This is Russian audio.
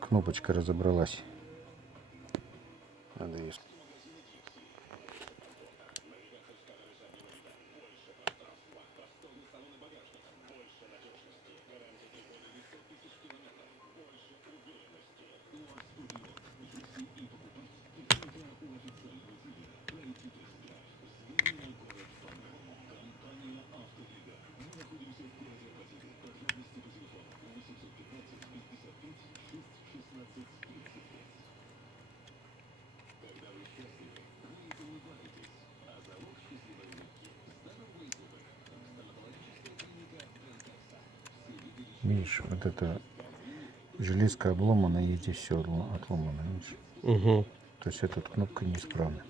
кнопочка разобралась. Надо ее... Видишь, вот эта железка обломана, и здесь все отломано, видишь? Угу. То есть эта кнопка неисправна.